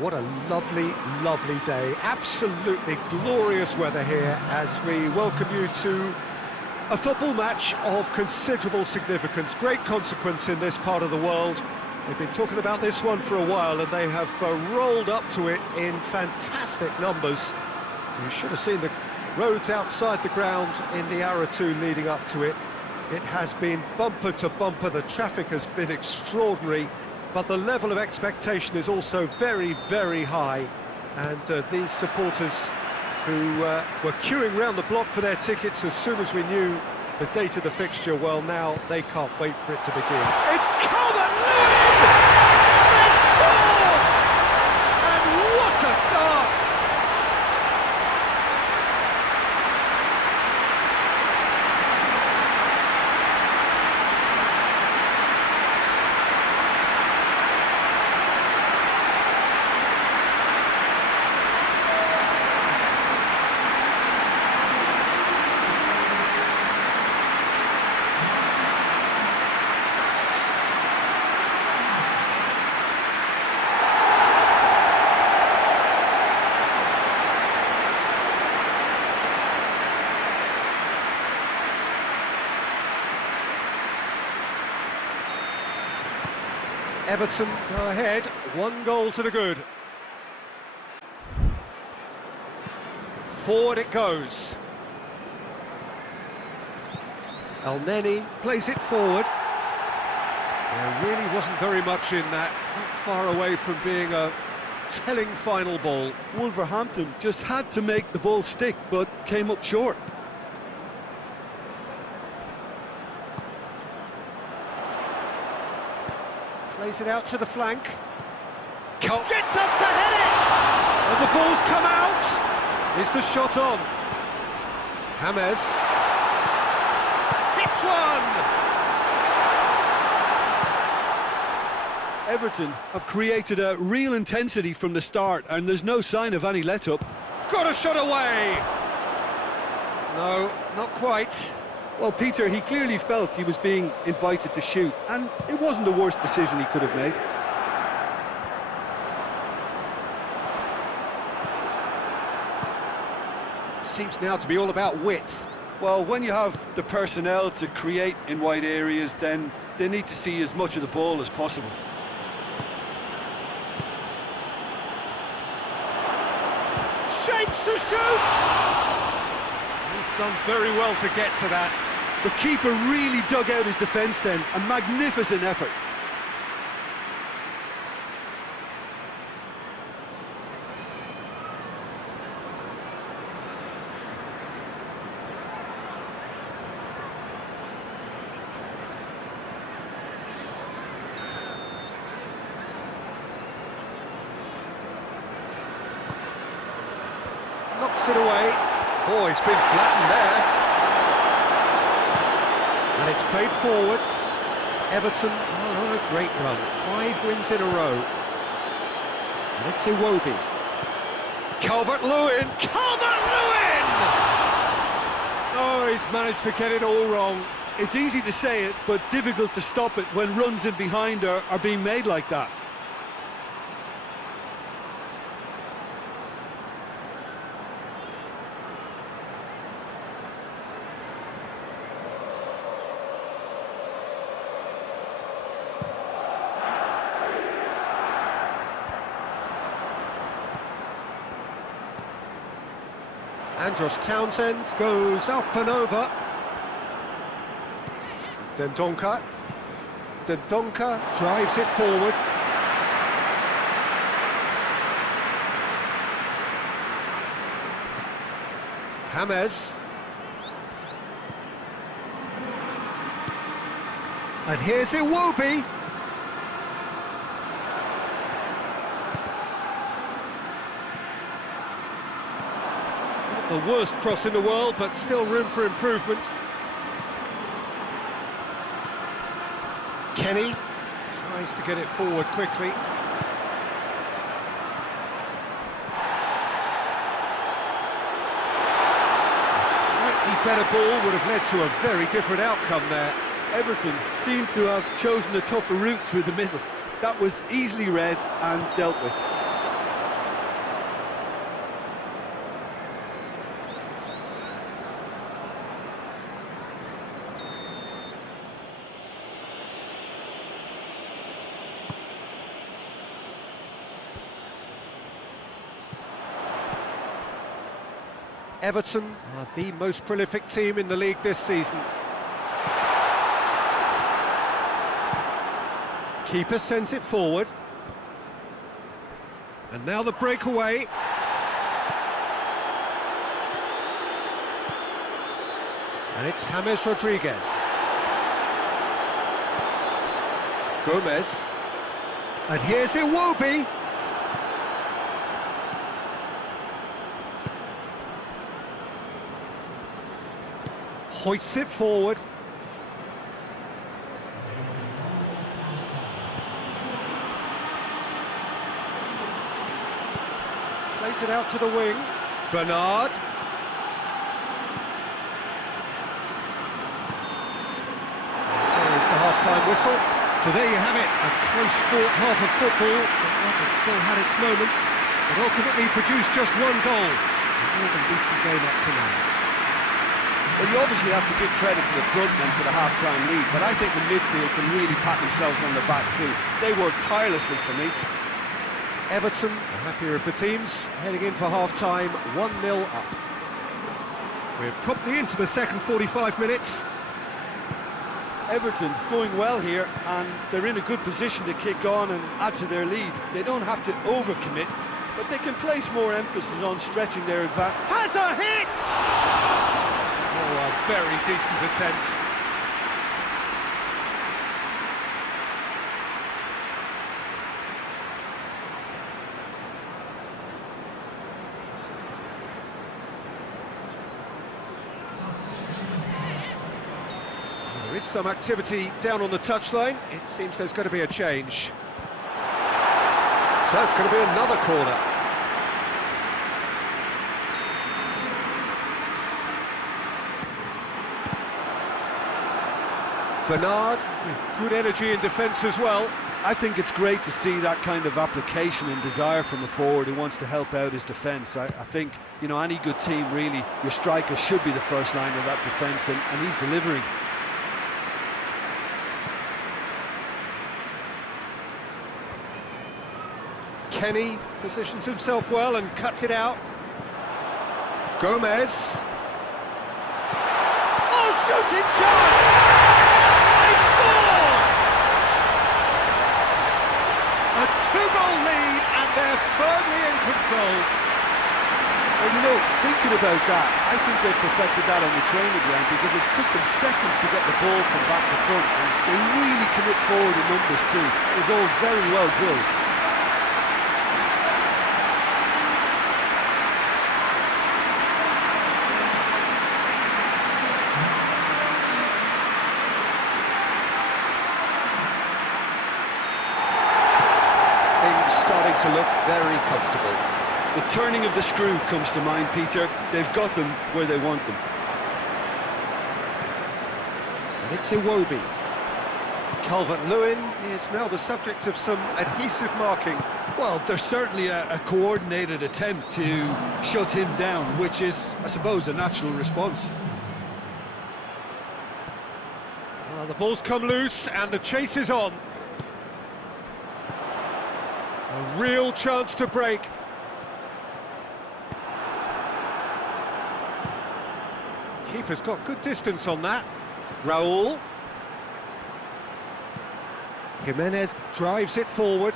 What a lovely, lovely day. Absolutely glorious weather here as we welcome you to a football match of considerable significance. Great consequence in this part of the world. They've been talking about this one for a while and they have rolled up to it in fantastic numbers. You should have seen the roads outside the ground in the hour or two leading up to it. It has been bumper to bumper. The traffic has been extraordinary. But the level of expectation is also very, very high. And these supporters who were queuing round the block for their tickets as soon as we knew the date of the fixture, well, now they can't wait for it to begin. It's Calvert-Lewin! They score! And what a start! Everton go ahead, 1 goal to the good. Forward it goes. El Neni plays it forward. There really wasn't very much in that, not far away from being a telling final ball. Wolverhampton just had to make the ball stick, but came up short. Plays it out to the flank. Gets up to head it! And the ball's come out! Is the shot on? James. Hits one! Everton have created a real intensity from the start, and there's no sign of any let-up. Got a shot away! No, not quite. Well, Peter, he clearly felt he was being invited to shoot, and it wasn't the worst decision he could have made. Seems now to be all about width. Well, when you have the personnel to create in wide areas, then they need to see as much of the ball as possible. Shapes to shoot! He's done very well to get to that. The keeper really dug out his defence then, a magnificent effort. Knocks it away. Oh, it's been flattened there. And it's played forward. Everton are on a great run. 5 wins in a row. And it's Iwobi. Calvert-Lewin! Calvert-Lewin! Oh, he's managed to get it all wrong. It's easy to say it, but difficult to stop it when runs in behind are being made like that. Andros Townsend goes up and over. Dendoncker. Dendoncker drives it forward. James. And here's Iwobi. Not the worst cross in the world, but still room for improvement. Kenny tries to get it forward quickly. A slightly better ball would have led to a very different outcome there. Everton seemed to have chosen a tougher route through the middle. That was easily read and dealt with. Everton are the most prolific team in the league this season. Keeper sends it forward. And now the breakaway. And it's James Rodriguez. Gomez. And here's Iwobi. Hoists it forward. Plays it out to the wing. Bernard. There is the half-time whistle. So there you have it, a close-fought half of football, but one that still had its moments, but ultimately produced just one goal. A more than decent game up to now. Well, you obviously have to give credit to the front men for the half-time lead, but I think the midfield can really pat themselves on the back too. They worked tirelessly for me. Everton, the happier of the teams, heading in for half-time, 1-0 up. We're promptly into the second 45 minutes. Everton going well here, and they're in a good position to kick on and add to their lead. They don't have to overcommit, but they can place more emphasis on stretching their advantage. Has a hit! Oh, a very decent attempt. There is some activity down on the touchline. It seems there's going to be a change. So it's going to be another corner. Bernard with good energy in defence as well. I think it's great to see that kind of application and desire from a forward who wants to help out his defence. I think, you know, any good team really, your striker should be the first line of that defence, and he's delivering. Kenny positions himself well and cuts it out. Gomez. Oh, shooting chance! They've scored! A two-goal lead, and they're firmly in control. Well, you know, thinking about that, I think they perfected that on the training ground because it took them seconds to get the ball from back to front, and they really commit forward in numbers too. It was all very well drilled. Starting to look very comfortable. The turning of the screw comes to mind, Peter. They've got them where they want them. And it's Iwobi. Calvert-Lewin is now the subject of some adhesive marking. Well, there's certainly a coordinated attempt to shut him down, which is, I suppose, a natural response. Well, the ball's come loose and the chase is on. A real chance to break. Keeper's got good distance on that. Raul. Jimenez drives it forward.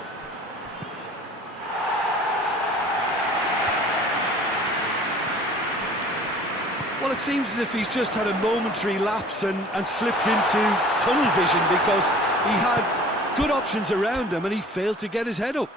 Well, it seems as if he's just had a momentary lapse and slipped into tunnel vision because he had good options around him and he failed to get his head up.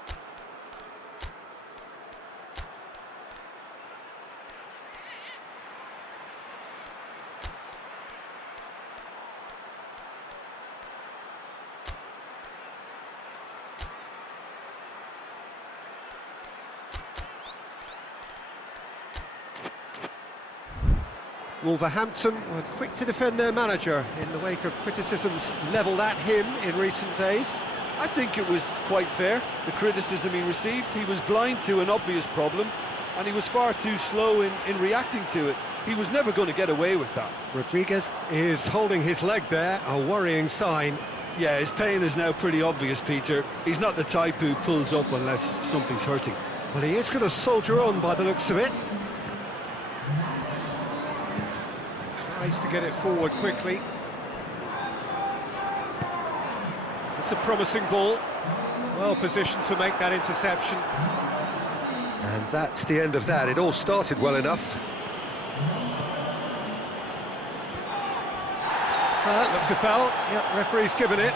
Wolverhampton were quick to defend their manager in the wake of criticisms levelled at him in recent days. I think it was quite fair, the criticism he received. He was blind to an obvious problem, and he was far too slow in reacting to it. He was never going to get away with that. Rodriguez is holding his leg there, a worrying sign. Yeah, his pain is now pretty obvious, Peter. He's not the type who pulls up unless something's hurting. Well, he is going to soldier on by the looks of it. Tries to get it forward quickly. It's a promising ball. Well positioned to make that interception. And that's the end of that. It all started well enough. Looks a foul. Yep, referee's given it.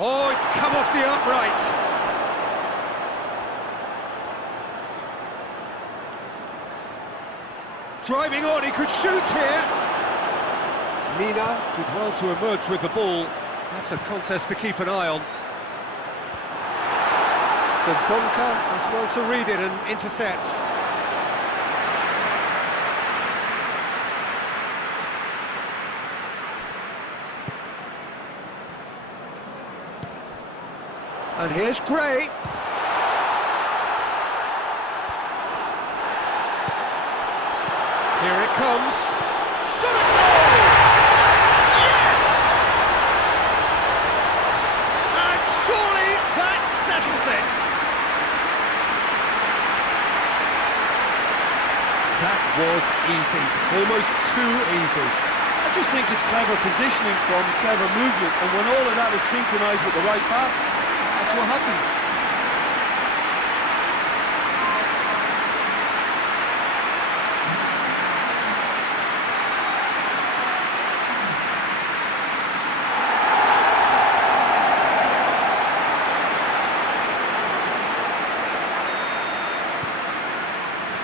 Oh, it's come off the upright. Driving on, he could shoot here. Mina did well to emerge with the ball. That's a contest to keep an eye on. Donka does well to read it and intercepts. And here's Gray. Here it comes. Shot a goal! Yes! And surely that settles it. That was easy, almost too easy. I just think it's clever positioning from clever movement, and when all of that is synchronised with the right pass, that's what happens.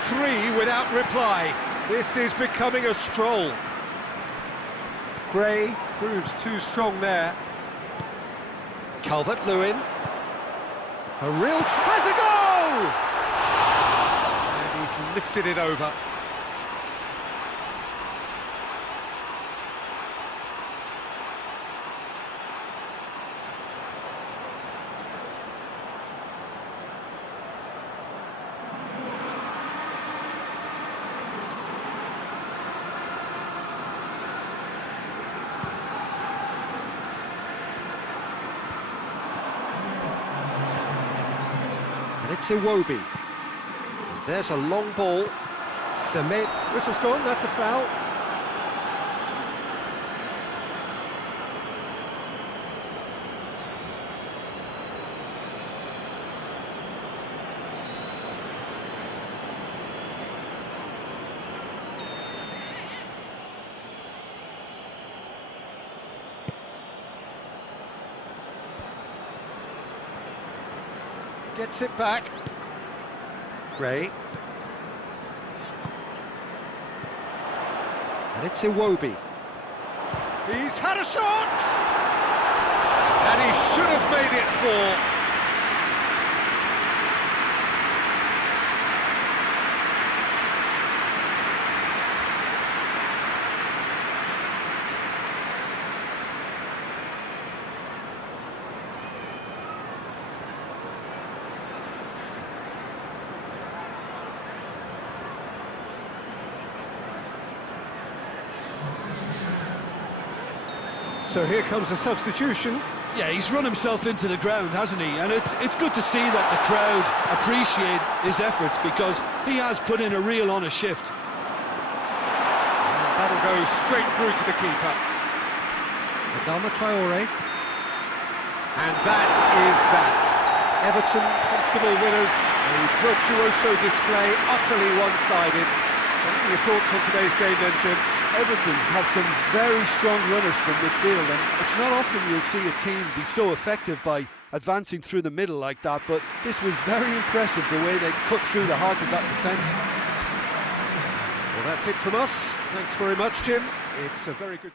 3 without reply. This is becoming a stroll. Gray proves too strong there. Calvert-Lewin. A real has a goal! And he's lifted it over. And it's Iwobi. And there's a long ball. Semet. Whistle's gone, that's a foul. Gets it back. Gray. And it's Iwobi. He's had a shot! And he should have made it 4. So here comes a substitution. Yeah, he's run himself into the ground, hasn't he? And it's good to see that the crowd appreciate his efforts, because he has put in a real honest shift. And that'll go straight through to the keeper. Adama Traore. And that is that. Everton, comfortable winners. A virtuoso display, utterly one-sided. What are your thoughts on today's game then, Jim? Everton have some very strong runners from midfield, and it's not often you'll see a team be so effective by advancing through the middle like that, but this was very impressive, the way they cut through the heart of that defence. Well, that's it from us. Thanks very much, Jim. It's a very good...